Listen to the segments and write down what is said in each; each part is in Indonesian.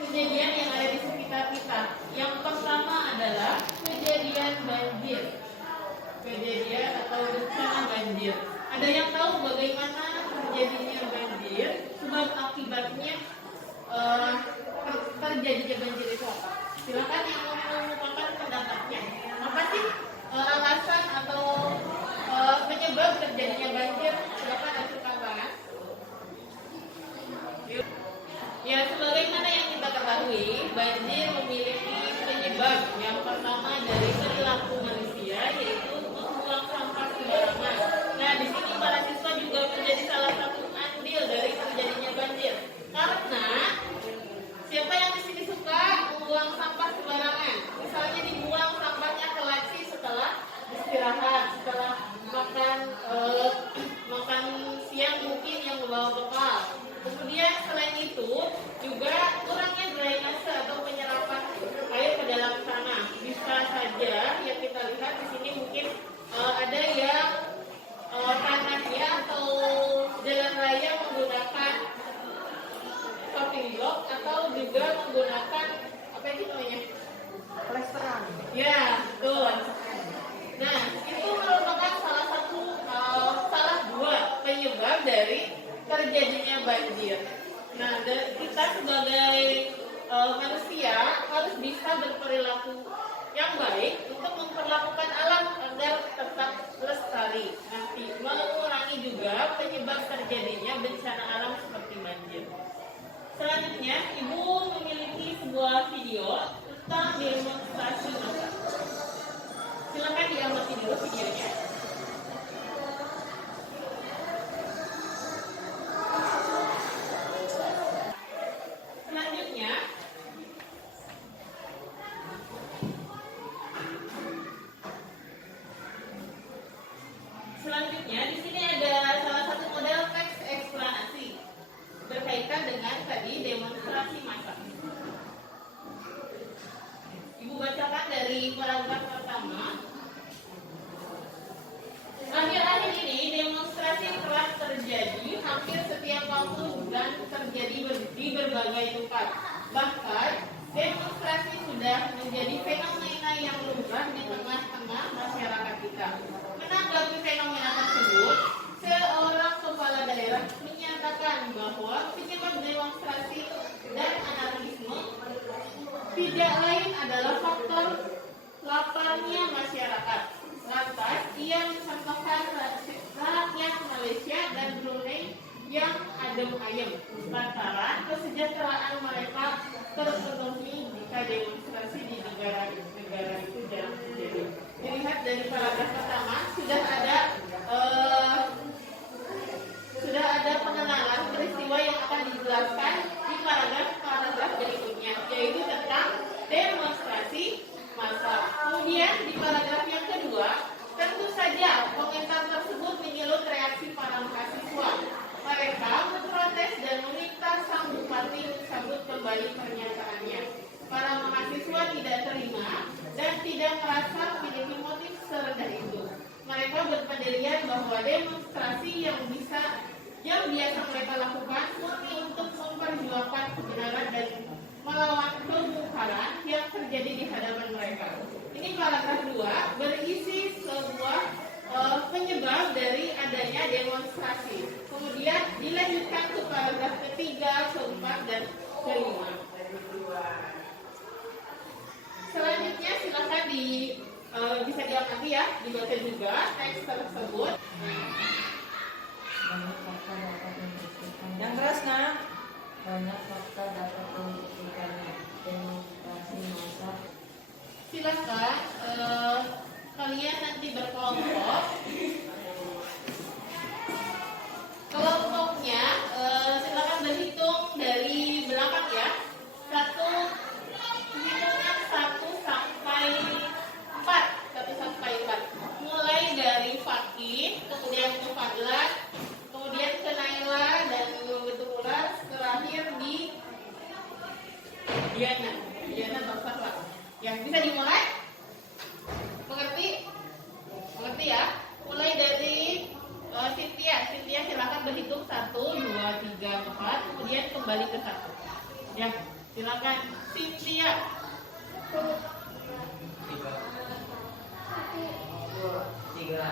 kejadian yang ada di sekitar kita. Yang pertama adalah kejadian banjir. Kejadian atau bencana banjir. Ada yang tahu bagaimana terjadinya banjir? Sebab akibatnya terjadinya banjir itu apa? Silakan yang mengungkapkan pendapatnya. Apa sih alasan atau penyebab terjadinya banjir? Silakan ajukan tangan. Ya, sebagaimana yang kita ketahui, banjir memiliki penyebab yang pertama dari perilaku manusia, yaitu membuang sampah sembarangan. Nah, di sini para siswa juga menjadi salah satu andil dari terjadinya banjir. Karena siapa yang di sini suka membuang sampah sembarangan? Misalnya dibuang sampahnya ke laci setelah istirahat, setelah makan siang mungkin yang membawa bekal. Kemudian selain itu juga kurangnya drainase atau penyerapan air ke dalam tanah. Bisa saja yang kita lihat di sini mungkin ada yang tanahnya atau jalan raya menggunakan paving block atau juga menggunakan apa itu namanya? Plesteran. Ya, betul. Nah, itu merupakan salah dua penyebab dari terjadinya banjir. Nah, kita sebagai manusia harus bisa berperilaku yang baik untuk memperlakukan alam agar tetap lestari. Nanti mengurangi juga penyebab terjadinya bencana alam seperti banjir. Selanjutnya, Ibu memiliki sebuah video tentang demonstrasi massa. Silakan diamati dulu videonya. Selanjutnya, di sini ada salah satu model teks eksplanasi berkaitan dengan tadi demonstrasi massa. Ibu bacakan dari paragraf pertama. Akhir-akhir ini demonstrasi kerap terjadi hampir setiap waktu dan terjadi di berbagai tempat. Bahkan demonstrasi sudah menjadi fenomena yang lumrah di tengah-tengah masyarakat kita. Menanggapi fenomena tersebut, seorang kepala daerah menyatakan bahwa penyebab demonstrasi dan anarkisme tidak lain adalah faktor laparnya masyarakat. Lantas, ia mencontohkan rakyat Malaysia dan Brunei yang adem ayem lantaran kesejahteraan mereka terpenuhi jika demonstrasi di negara itu jarang terjadi. Dilihat dari paragraf pertama sudah ada pengenalan peristiwa yang akan dijelaskan di paragraf berikutnya, yaitu tentang demonstrasi massa. Kemudian di paragraf yang kedua, tentu saja komentar tersebut menyulut reaksi para mahasiswa. Mereka memprotes dan meminta sang bupati mencabut kembali pernyataannya. Para mahasiswa tidak terima dan tidak merasa memiliki motif serendah itu. Mereka berpendirian bahwa demonstrasi yang biasa mereka lakukan murni untuk memperjuangkan kebenaran dan melawan kemungkaran yang terjadi di hadapan mereka. Ini paragraf 2 berisi sebuah penyebab dari adanya demonstrasi. Kemudian dilanjutkan ke paragraf ketiga, keempat, dan kelima. Selanjutnya silakan bisa diamati ya, dibaca juga teks tersebut. Yang keras nak. Banyak fakta dapat membuktikan demonstrasi massa. Silakan kalian nanti berkelompok. Kelompoknya silakan berhitung dari belakang ya. Hitungan 1 sampai 4. Mulai dari Fakih, kemudian ke Fadlan, kemudian ke Naila dan membentuk ulas, terakhir di Diana Baksakla. Yang bisa dimulai? Mengerti ya? Mulai dari Cynthia silakan berhitung 1, 2, 3, 4, kemudian kembali ke 1. Ya, Silakan Cynthia. Tiga.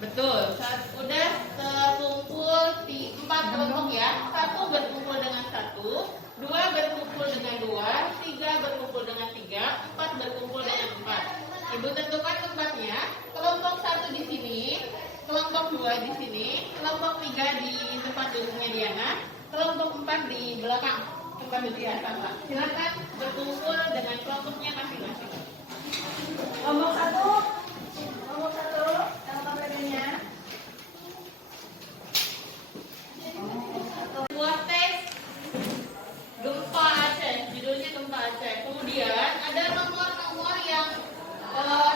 Betul. Udah terkumpul di 4 kelompok ya. 1 berkumpul dengan 1, 2 berkumpul dengan 2, 3 berkumpul dengan 3, 4 berkumpul dengan 4. Ibu tentukan tempatnya. Kelompok 1 di sini, kelompok 2 di sini, kelompok 3 di tempat duduknya Diana, kelompok 4 di belakang tempat duduknya Sandra. Silakan berkumpul dengan kelompoknya masing-masing. Kelompok 1, yang bedanya. Buat tes gempa Aceh, judulnya gempa Aceh. Kemudian ada nomor-nomor yang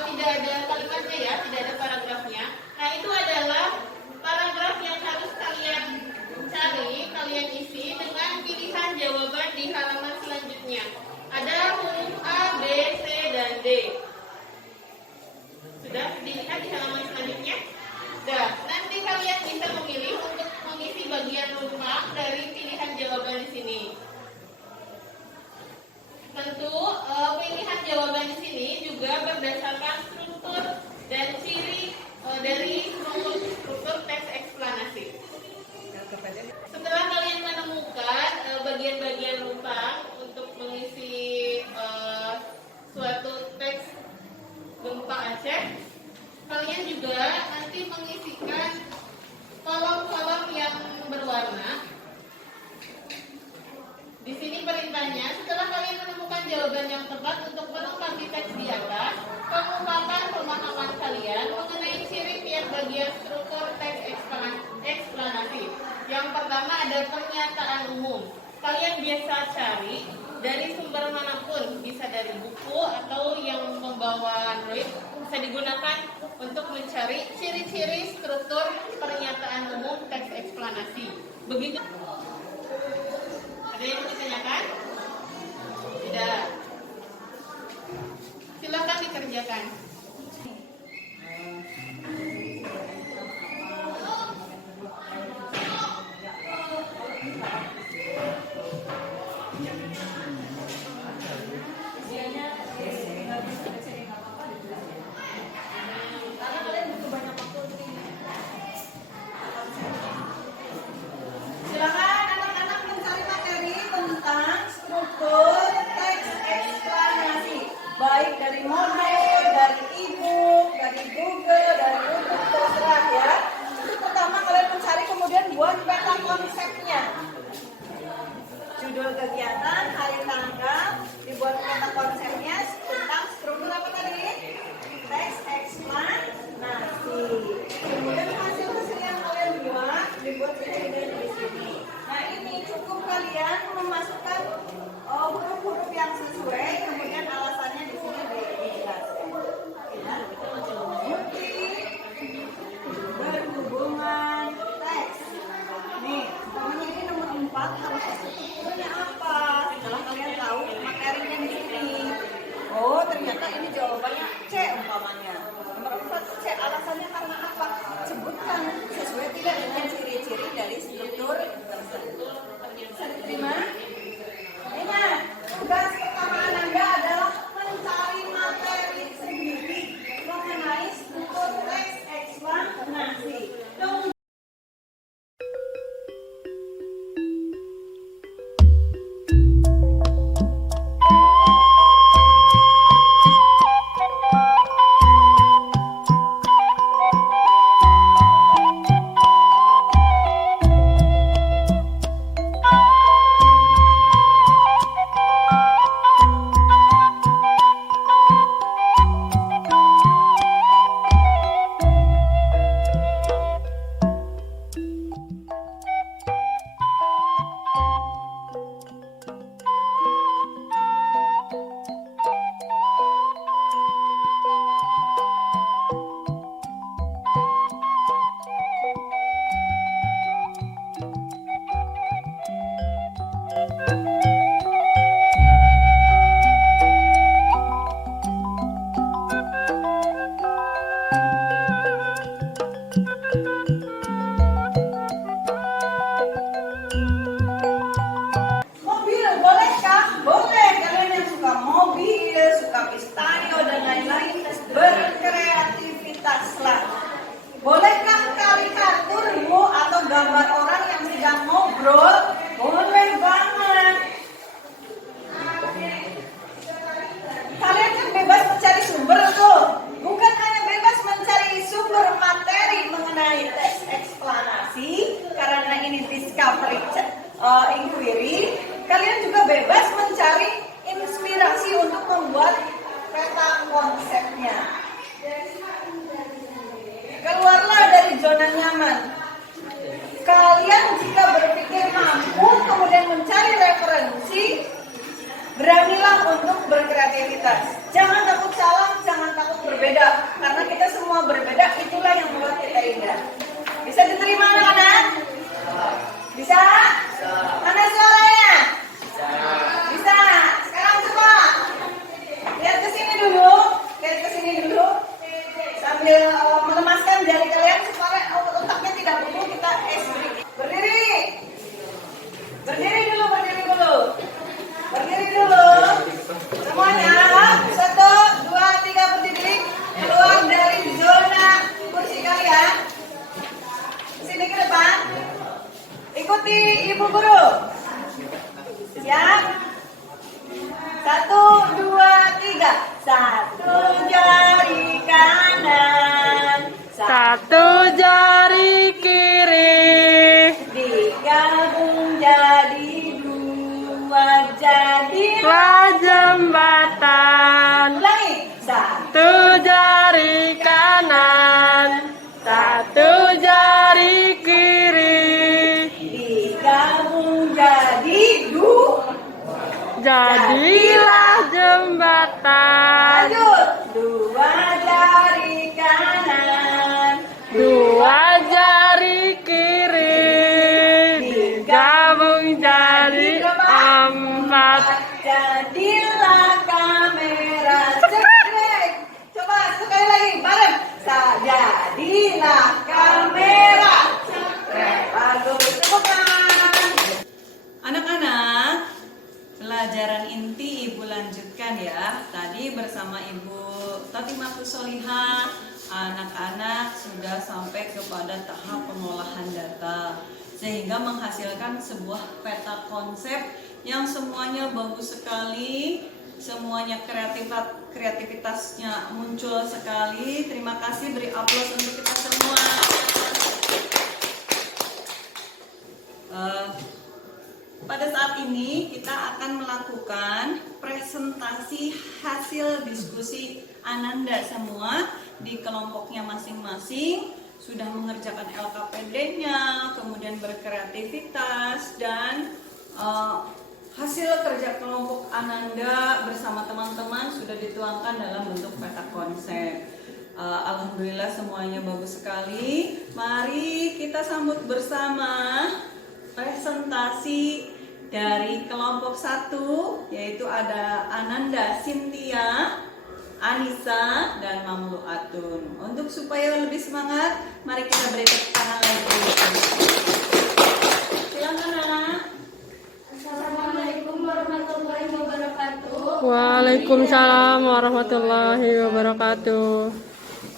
tidak ada kalimatnya ya, tidak ada paragrafnya. Nah itu adalah paragraf yang harus kalian cari, kalian isi dengan pilihan jawaban di halaman selanjutnya. Ada huruf A, B, C, dan D. Sudah dilihat di halaman selanjutnya? Nah, nanti kalian bisa memilih untuk mengisi bagian rumah dari pilihan jawaban di sini. Tentu pilihan jawaban di sini juga berdasarkan struktur dan ciri dari struktur teks eksplanasi. Setelah kalian menemukan bagian-bagian rumpang untuk mengisi suatu teks gempa Aceh, kalian juga nanti mengisikan kolom-kolom yang berwarna. Di sini perintahnya, setelah kalian menemukan jawaban yang tepat untuk melengkapi teks di atas, kemukakan pemahaman kalian mengenai ciri tiap bagian struktur teks eksplanasi. Yang pertama ada pernyataan umum. Kalian biasa cari dari sumber manapun, bisa dari buku atau yang membawa Android, bisa digunakan untuk mencari ciri-ciri struktur pernyataan umum teks eksplanasi. Begitu. Ada yang mau ditanyakan? Tidak. Silakan dikerjakan. Silakan anak-anak mencari materi tentang struktur teks eksplanasi, baik dari model, dari e-book, dari Google, dari YouTube, terserah ya. Itu pertama kalian mencari, kemudian buat peta konsepnya. Judul kegiatan, hari tanggal, dibuat peta konsepnya tentang struktur apa tadi? Teks eksplanasi. Kemudian hasil-hasil yang kalian buat dibuat di sini. Nah ini cukup kalian memasukkan huruf-huruf yang sesuai, kemudian alasannya di sini dijelaskan. Ya. Bukti berhubungan teks. Nih, namanya ini nomor 4 harus strukturnya apa? Setelah kalian tahu materinya di sini. Oh, ternyata ini jawabannya C umpamanya. Nomor 4 C, alasannya karena apa? Sebutkan sesuai tidak dengan ciri-ciri dari struktur tersebut. Bisa diterima? Ingat, tugas pertama Anda adalah mencari materi sendiri mengenai struktur teks eksplanasi. Bro, boleh banget. Kalian kan bebas mencari sumber tuh. Bukan hanya bebas mencari sumber materi mengenai teks eksplanasi, karena ini discovery inquiry. Kalian juga bebas mencari inspirasi untuk membuat peta konsepnya. Keluarlah dari zona nyaman. Kalian jika berpikir mampu kemudian mencari referensi, beranilah untuk berkreativitas. Jangan takut salah, jangan takut berbeda. Karena kita semua berbeda, itulah yang membuat kita indah. Bisa diterima anak-anak? Bisa? Mana suaranya? Bisa. Sekarang coba lihat ke sini dulu. Lihat ke sini dulu. Sambil melemaskan jari kalian supaya otaknya tidak bunyi, kita berdiri. Berdiri dulu, berdiri dulu. Berdiri dulu. Semuanya. 1, 2, 3 berdiri. Keluar dari zona kursi kalian. Sini ke depan. Ikuti ibu guru. Siap? 1, 2, 3. Satu jari kanan, Satu jari kiri, digabung jadi 2, jadilah jembatan. ulangi. Satu Satu jari kanan, satu jari kiri, digabung jadi 2. jadilah jembatan. Lanjut. 2 jari kanan, Dua jari kiri, digabung jadi 4. jadilah kamera. Cekrek. Coba sekali lagi bareng. Jadilah kamera. Cekrek. Bagus. Tepukan. Anak-anak, pelajaran inti Ibu lanjutkan ya. Tadi bersama Ibu Tatimatu Solihah, anak-anak sudah sampai kepada tahap pengolahan data sehingga menghasilkan sebuah peta konsep yang semuanya bagus sekali, semuanya kreativitasnya muncul sekali. Terima kasih, beri aplaus untuk kita semua. Pada saat ini kita akan melakukan presentasi hasil diskusi Ananda semua di kelompoknya masing-masing. Sudah mengerjakan LKPD-nya, kemudian berkreativitas, dan hasil kerja kelompok Ananda bersama teman-teman sudah dituangkan dalam bentuk peta konsep. Alhamdulillah semuanya bagus sekali. Mari kita sambut bersama presentasi dari kelompok 1, yaitu ada Ananda Cynthia, Anissa, dan Mamlu Atun. Untuk supaya lebih semangat, mari kita beri tepuk tangan lagi. Silakan anak. Assalamualaikum warahmatullahi wabarakatuh. Waalaikumsalam warahmatullahi wabarakatuh.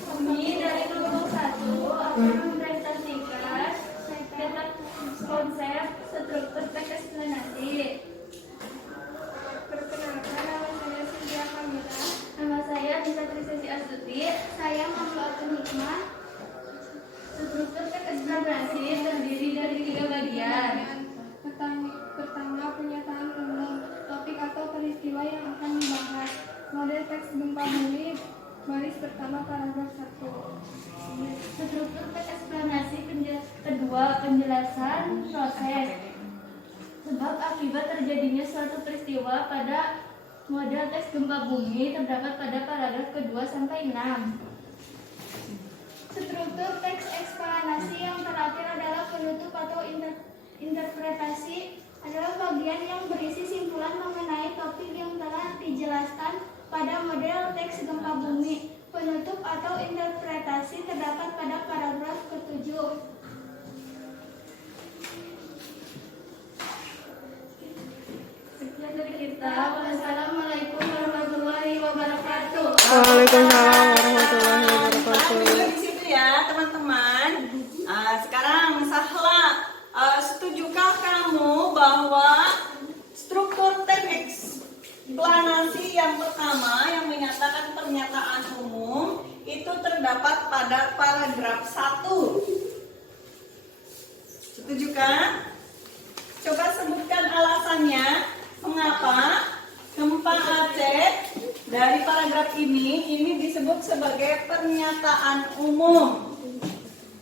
Kami dari kelompok 1 akan mempresentasikan peta konsep struktur teks eksplanasi. Perkenalkan, nama saya Cynthia Kamila. Nama saya Bisa Trisesi Astuti. Saya Mamlu Atun Hikmah. Struktur teks eksplanasi terdiri dari 3 bagian. Pertama, pernyataan umum, topik atau peristiwa yang akan dibahas. Model teks gempa bumi, baris pertama paragraf 1. Struktur teks eksplanasi kedua, penjelasan proses. Sebab akibat terjadinya suatu peristiwa pada model teks gempa bumi terdapat pada paragraf kedua sampai 6. Struktur teks eksplanasi yang terakhir adalah penutup atau interpretasi, adalah bagian yang berisi simpulan mengenai topik yang telah dijelaskan pada model teks gempa bumi. Penutup atau interpretasi terdapat pada paragraf ke-7. Sekian dari kita. Wassalamualaikum warahmatullahi wabarakatuh. Waalaikumsalam warahmatullahi wabarakatuh. Alhamdulillah di situ ya teman-teman. Sekarang Sahla, setujukah kamu pernyataan umum itu terdapat pada paragraf 1. Setuju kan? Coba sebutkan alasannya mengapa gempa Aceh dari paragraf ini disebut sebagai pernyataan umum.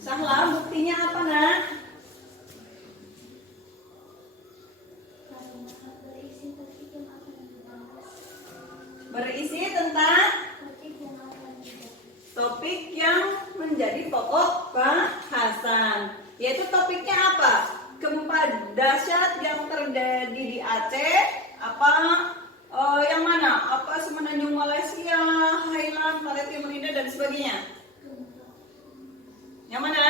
Sahla, buktinya apa, Nak? Berisi tentang topik yang menjadi pokok bahasan. Yaitu topiknya apa? Gempa dahsyat yang terjadi di Aceh, yang mana? Apa semenanjung Malaysia, Highland, Malaysia Merida dan sebagainya? Yang mana?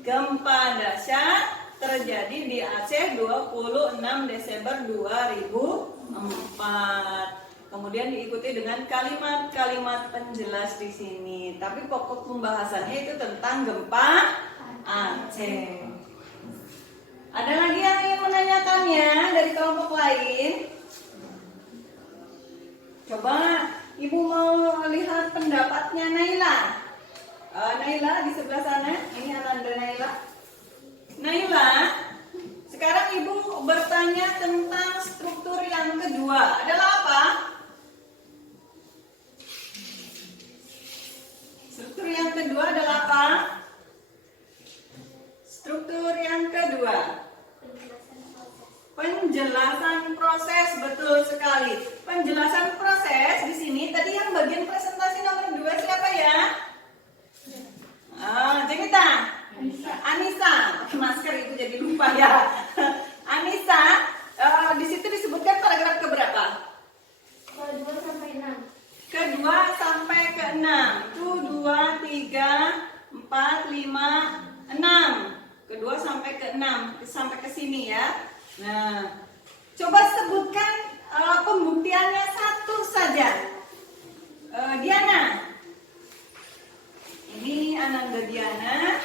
Gempa dahsyat terjadi di Aceh 26 Desember 2004. Kemudian diikuti dengan kalimat-kalimat penjelas di sini. Tapi pokok pembahasannya itu tentang gempa Aceh. Ada lagi yang ingin menanyakannya dari kelompok lain? Coba Ibu mau lihat pendapatnya Naila. Naila di sebelah sana. Ini Ananda Naila. Naila, sekarang Ibu bertanya tentang struktur yang kedua. Adalah apa? Struktur yang kedua adalah apa? Struktur yang kedua, penjelasan proses. Betul sekali. Penjelasan proses di sini tadi yang bagian presentasi nomor 2 siapa ya? Jenita. Anissa. Pakai masker itu jadi lupa ya. Anissa, di situ disebutkan paragraf keberapa? Kedua sampai 6. Kedua sampai ke 6. Itu 2, 3, 4, 5, 6. Kedua sampai ke 6. Sampai ke sini ya. Nah, coba sebutkan pembuktiannya satu saja. Diana. Ini Ananda Diana.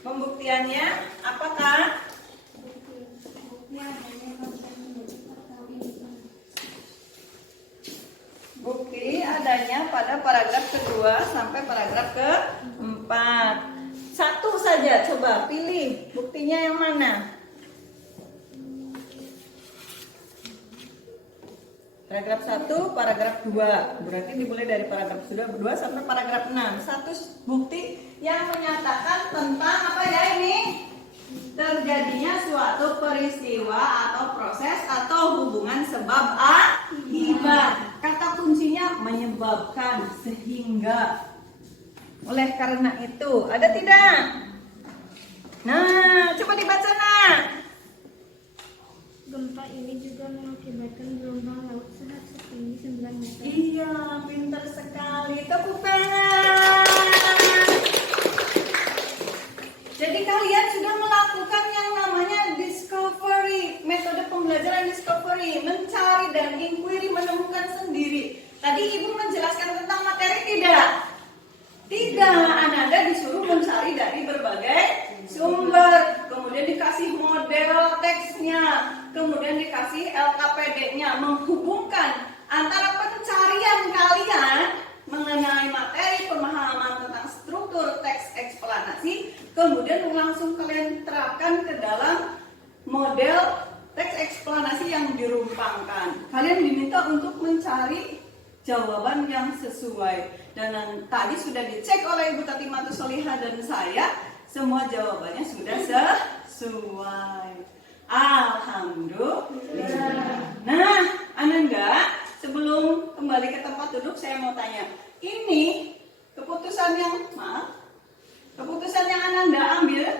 Pembuktiannya apakah? Bukti adanya pada paragraf kedua sampai paragraf keempat. Satu saja, coba pilih buktinya yang mana? Paragraf 1, paragraf 2. Berarti dimulai dari paragraf 2 sampai paragraf 6. Satu bukti yang menyatakan tentang apa ya ini? Terjadinya suatu peristiwa atau proses atau hubungan sebab akibat. Kata kuncinya menyebabkan, sehingga. Oleh karena itu, ada tidak? Nah, coba dibaca, Nak. Gempa ini juga mengakibatkan gelombang laut sehat setinggi 9 meter. Iya, pintar sekali. Tepuk tangan. Jadi kalian sudah melakukan yang namanya discovery, metode pembelajaran discovery, mencari dan inquiry, menemukan sendiri. Tadi Ibu menjelaskan tentang materi tidak? Tidak, Ananda disuruh mencari dari berbagai sumber, kemudian dikasih model teksnya, kemudian dikasih LKPD-nya, menghubungkan antara pencarian kalian mengenai materi pemahaman tentang struktur teks eksplanasi, kemudian langsung kalian terapkan ke dalam model teks eksplanasi yang dirumpangkan. Kalian diminta untuk mencari jawaban yang sesuai. Dan tadi sudah dicek oleh Ibu Tati Matu Solihah dan saya, semua jawabannya sudah sesuai. Alhamdulillah. Nah, Ananda, sebelum kembali ke tempat duduk, saya mau tanya, ini keputusan yang Ananda ambil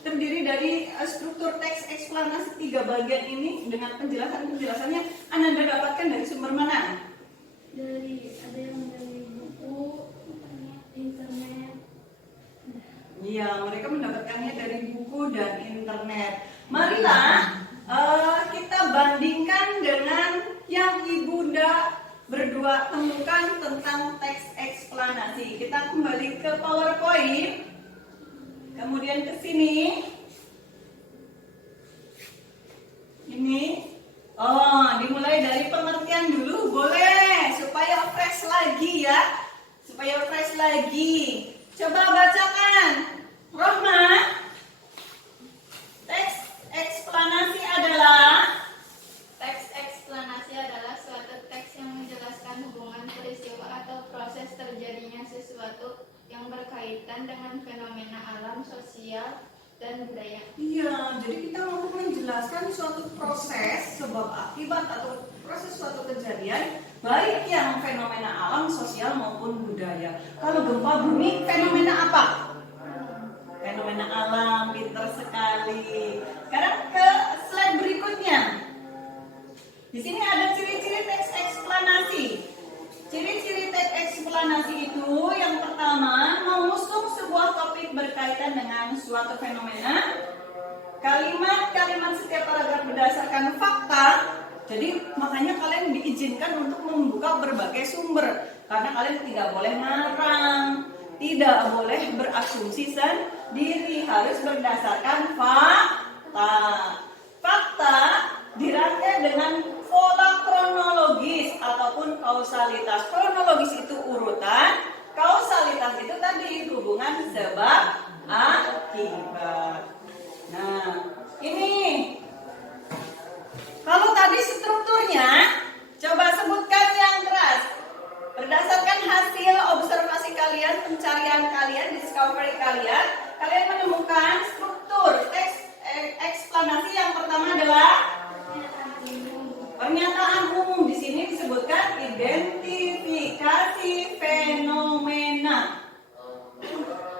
terdiri dari struktur teks eksplanasi 3 bagian ini dengan penjelasannya Ananda dapatkan dari sumber mana? Ada yang dari buku, internet. Iya, mereka mendapatkannya dari buku dan internet. Marilah kita bandingkan dengan yang Ibunda berdua temukan tentang teks eksplanasi. Kita kembali ke PowerPoint. Kemudian ke sini. Ini dimulai dari pengertian dulu. fenomena alam, sosial, dan budaya. Iya, jadi kita mau menjelaskan suatu proses sebab akibat atau proses suatu kejadian baik yang fenomena alam, sosial maupun budaya. Kalau gempa bumi fenomena apa? Fenomena alam, pintar sekali. Sekarang ke slide berikutnya. Di sini ada ciri-ciri teks eksplanasi. Ciri-ciri teks eksplanasi itu yang pertama, mengusung sebuah topik berkaitan dengan suatu fenomena. Kalimat-kalimat setiap paragraf berdasarkan fakta. Jadi makanya kalian diizinkan untuk membuka berbagai sumber. Karena kalian tidak boleh ngarang, tidak boleh berasumsi sendiri, harus berdasarkan fakta. Fakta dirangkai dengan pola kronologis ataupun kausalitas. Kronologis itu urutan, kausalitas itu tadi hubungan sebab akibat. Nah, ini kalau tadi strukturnya, coba sebutkan yang keras. Berdasarkan hasil observasi kalian, pencarian kalian, discovery kalian, kalian menemukan struktur teks eksplanasi yang pertama adalah pernyataan umum. Di sini disebutkan identifikasi fenomena.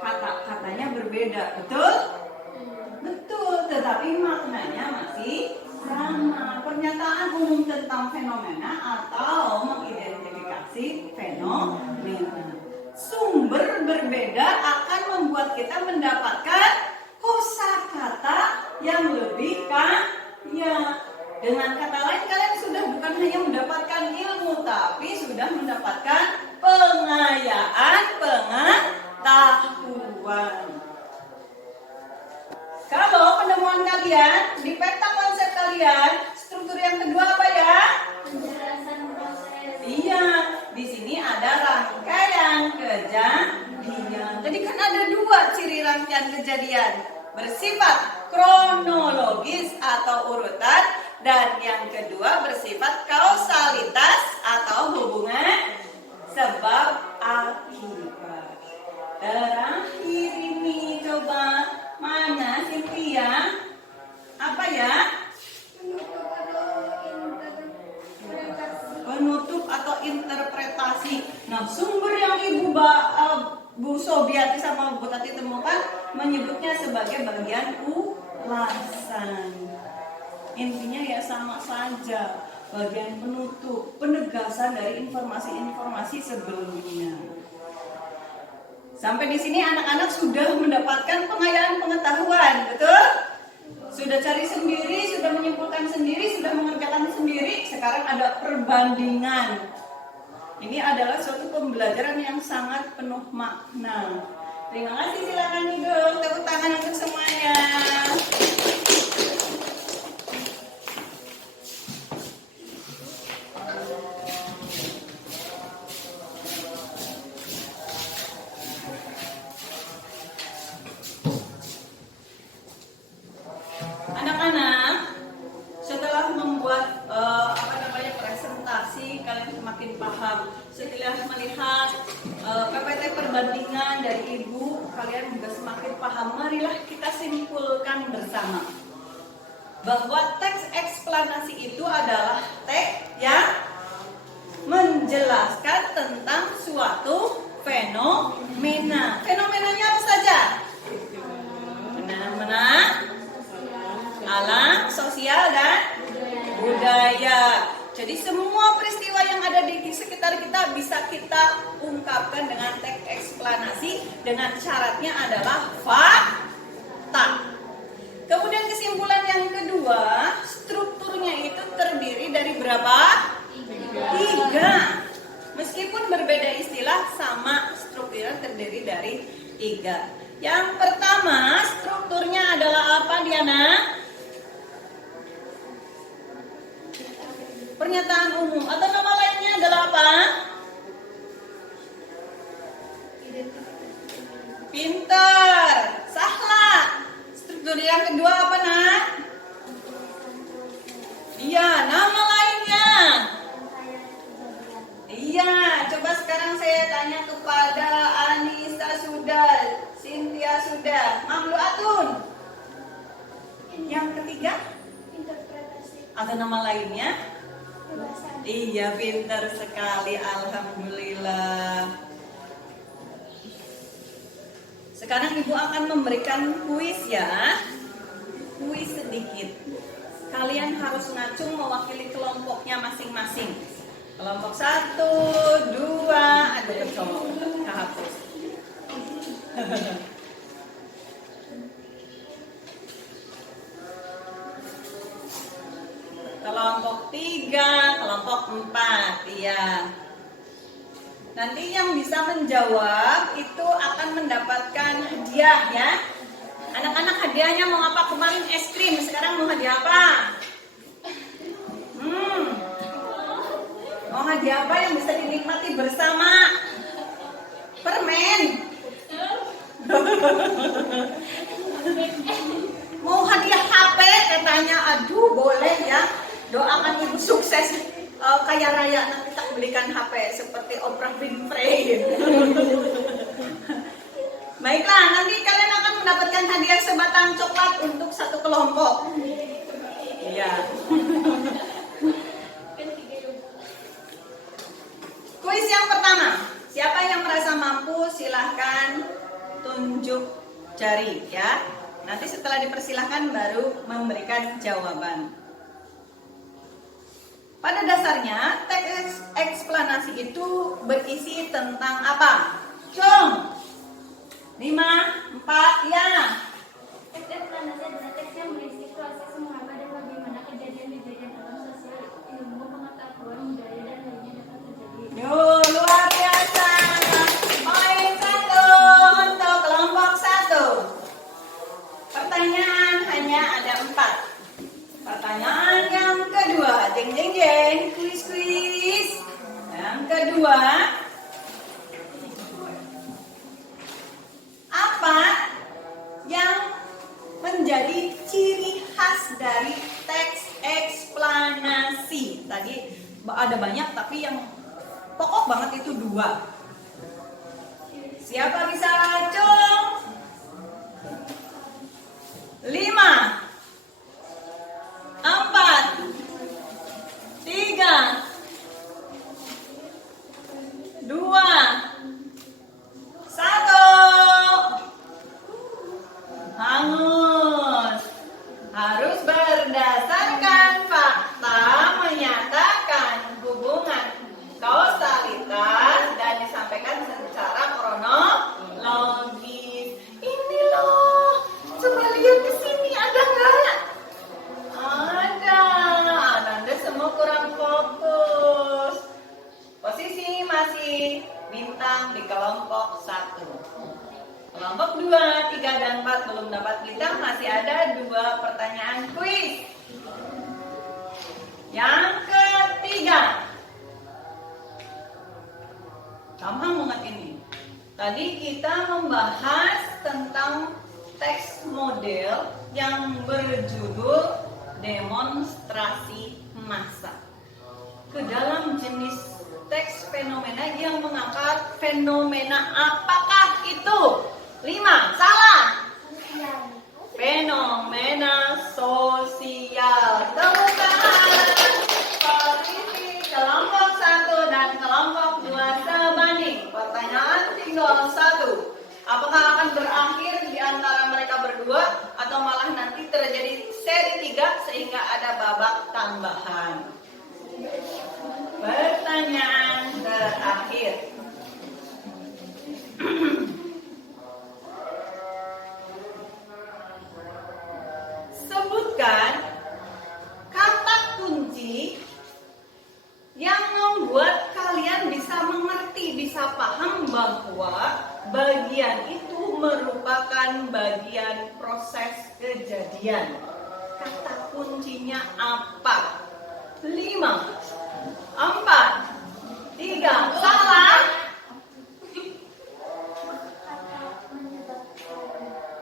Kata-katanya berbeda, betul? Betul, tetapi maknanya masih sama. Pernyataan umum tentang fenomena atau mengidentifikasi fenomena. Sumber berbeda akan membuat kita mendapatkan kosakata yang lebih kaya. Dengan kata lain, kalian sudah bukan hanya mendapatkan ilmu, tapi sudah mendapatkan pengayaan pengetahuan. Kalau penemuan kalian di peta konsep kalian, struktur yang kedua apa ya? Penjelasan proses. Iya, di sini ada rangkaian kejadian. Tadi kan ada dua ciri rangkaian kejadian, bersifat kronologis atau urutan, dan yang kedua bersifat kausalitas atau hubungan sebab akibat. Terakhir ini coba mana Cynthia? Apa ya? Penutup atau interpretasi. Nah, sumber yang Bu Sobiati sama Bu Tati temukan menyebutnya sebagai bagian ulasan. Intinya ya sama saja, bagian penutup, penegasan dari informasi-informasi sebelumnya. Sampai di sini anak-anak sudah mendapatkan pengayaan pengetahuan, betul? Sudah cari sendiri, sudah menyimpulkan sendiri, sudah mengerjakan sendiri. Sekarang ada perbandingan. Ini adalah suatu pembelajaran yang sangat penuh makna. Terima kasih, silakan duduk. Tepuk tangan untuk semuanya. Anak-anak, setelah membuat presentasi, kalian semakin paham. Setelah melihat PPT perbandingan dari Ibu, kalian juga semakin paham. Marilah kita simpulkan bersama bahwa teks eksplanasi itu adalah teks yang menjelaskan tentang suatu fenomena. Fenomenanya apa saja? Fenomena alam, sosial, dan budaya. Jadi semua peristiwa yang ada di sekitar kita bisa kita ungkapkan dengan teks eksplanasi, dengan syaratnya adalah fakta. Kemudian kesimpulan yang kedua, strukturnya itu terdiri dari berapa? 3. Meskipun berbeda istilah, sama strukturnya terdiri dari 3. Yang pertama, strukturnya adalah apa, Diana? Pernyataan umum atau nama lainnya adalah apa? Pintar. Sahla. Struktur yang kedua apa, Nak? Iya, nama lainnya. Iya, coba sekarang saya tanya kepada Anissa sudah, Cynthia sudah. Mamlu'atun. Yang ketiga, Interpretasi. ada nama lainnya? Kebahasan. Iya, pintar sekali. Alhamdulillah. Sekarang Ibu akan memberikan kuis ya. Kuis sedikit. Kalian harus ngacung mewakili kelompoknya masing-masing. Kelompok 1, 2, aduh kecolok, kehapus. Kelompok 3, kelompok 4, iya. Nanti yang bisa menjawab itu akan mendapatkan hadiah ya. Anak-anak hadiahnya mau apa? Kemarin es krim, sekarang mau hadiah apa? Mau hadiah apa yang bisa dinikmati bersama? Permen. Mau hadiah HP katanya. Aduh, boleh ya. Doakan ibu sukses kaya raya, nanti tak belikan HP seperti Oprah Winfrey. Baiklah, nanti kalian akan mendapatkan hadiah sebatang coklat untuk satu kelompok. Iya. Kuis yang pertama, siapa yang merasa mampu silahkan tunjuk jari ya. Nanti setelah dipersilahkan baru memberikan jawaban. Pada dasarnya teks eksplanasi itu berisi tentang apa? Cung. 5, 4, ya. Teks eksplanasi adalah teks yang berisi proses mengapa dan bagaimana kejadian-kejadian dalam sosial, ilmu, pengetahuan, budaya, dan lainnya dapat terjadi. Yo, luar biasa. Poin 1 untuk kelompok 1. Pertanyaan hanya ada 4. Pertanyaan yang kedua, jeng jeng jeng, kuis. Yang kedua, apa yang menjadi ciri khas dari teks eksplanasi? Tadi ada banyak tapi yang pokok banget itu 2. Siapa bisa cung? 5, 4, 3, 2, 1. Hangus. Harus berdasarkan fakta menyatakan hubungan kausalitas dan disampaikan secara kronologis. Ini loh, coba lihat ke sini, ada nggak? Ada. Anda semua kurang fokus. Posisi masih bintang di kelompok 1. Kelompok 2, 3, dan 4 belum dapat bintang, masih ada 2 pertanyaan kuis. Yang ketiga, gampang banget ini. Tadi kita membahas tentang teks model yang berjudul demonstrasi massa. Ke dalam jenis teks fenomena yang mengangkat fenomena apakah itu? 5, salah. Fenomena sosial. Tepuk tangan. Posisi kelompok 1 dan kelompok 2 sebanding. Pertanyaan tinggal 1. Apakah akan berakhir di antara mereka berdua atau malah nanti terjadi seri 3 sehingga ada babak tambahan? Pertanyaan terakhir. Sebutkan kata kunci yang membuat kalian bisa mengerti, bisa paham bahwa bagian itu merupakan bagian proses kejadian. Kata kuncinya apa? 5, 4, 3, salah.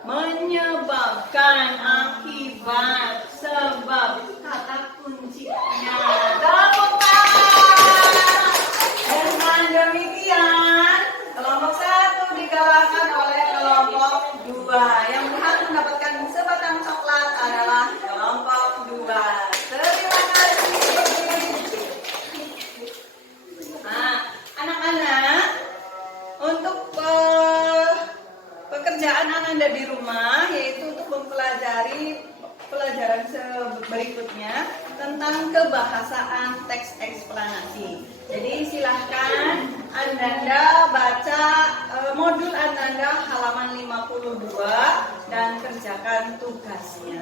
Menyebabkan, akibat, sebab, kata kuncinya. Tepuk tangan. Dengan demikian, kelompok 1 dikalahkan oleh kelompok 2. Yang berhak mendapatkan sebatang coklat adalah kelompok 2. Terima kasih. Nah, anak-anak, untuk pekerjaan Ananda di rumah yaitu untuk mempelajari pelajaran berikutnya tentang kebahasaan teks eksplanasi. Jadi silahkan Ananda baca modul Ananda halaman 52 dan kerjakan tugasnya.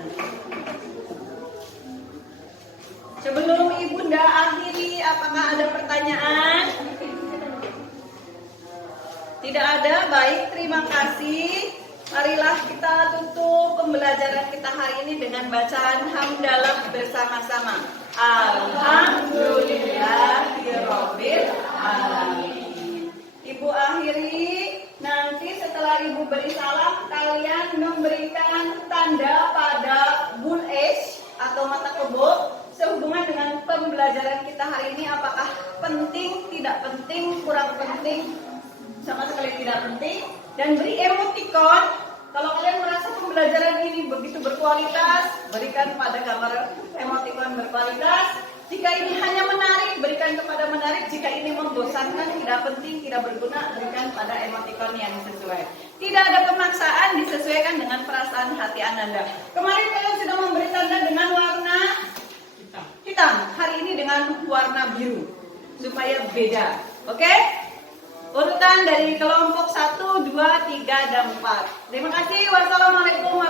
Sebelum Ibunda akhiri, apakah ada pertanyaan? Tidak ada? Baik, terima kasih. Marilah kita tutup pembelajaran kita hari ini dengan bacaan hamdalah bersama-sama. Alhamdulillahirabbil alamin. Ibu akhiri, nanti setelah Ibu beri salam, kalian memberikan tanda pada bull H atau mata kebo sehubungan dengan pembelajaran kita hari ini, apakah penting, tidak penting, kurang penting, sama sekali tidak penting, dan beri emoticon. Kalau kalian merasa pembelajaran ini begitu berkualitas, berikan pada gambar emoticon berkualitas. Jika ini hanya menarik, berikan kepada menarik. Jika ini membosankan, tidak penting, tidak berguna, berikan pada emoticon yang sesuai. Tidak ada pemaksaan, disesuaikan dengan perasaan hati Ananda. Kemarin kalian sudah memberi tanda dengan warna hitam. Hari ini dengan warna biru, supaya beda. Oke? Urutan dari kelompok 1, 2, 3, dan 4. Terima kasih. Wassalamualaikum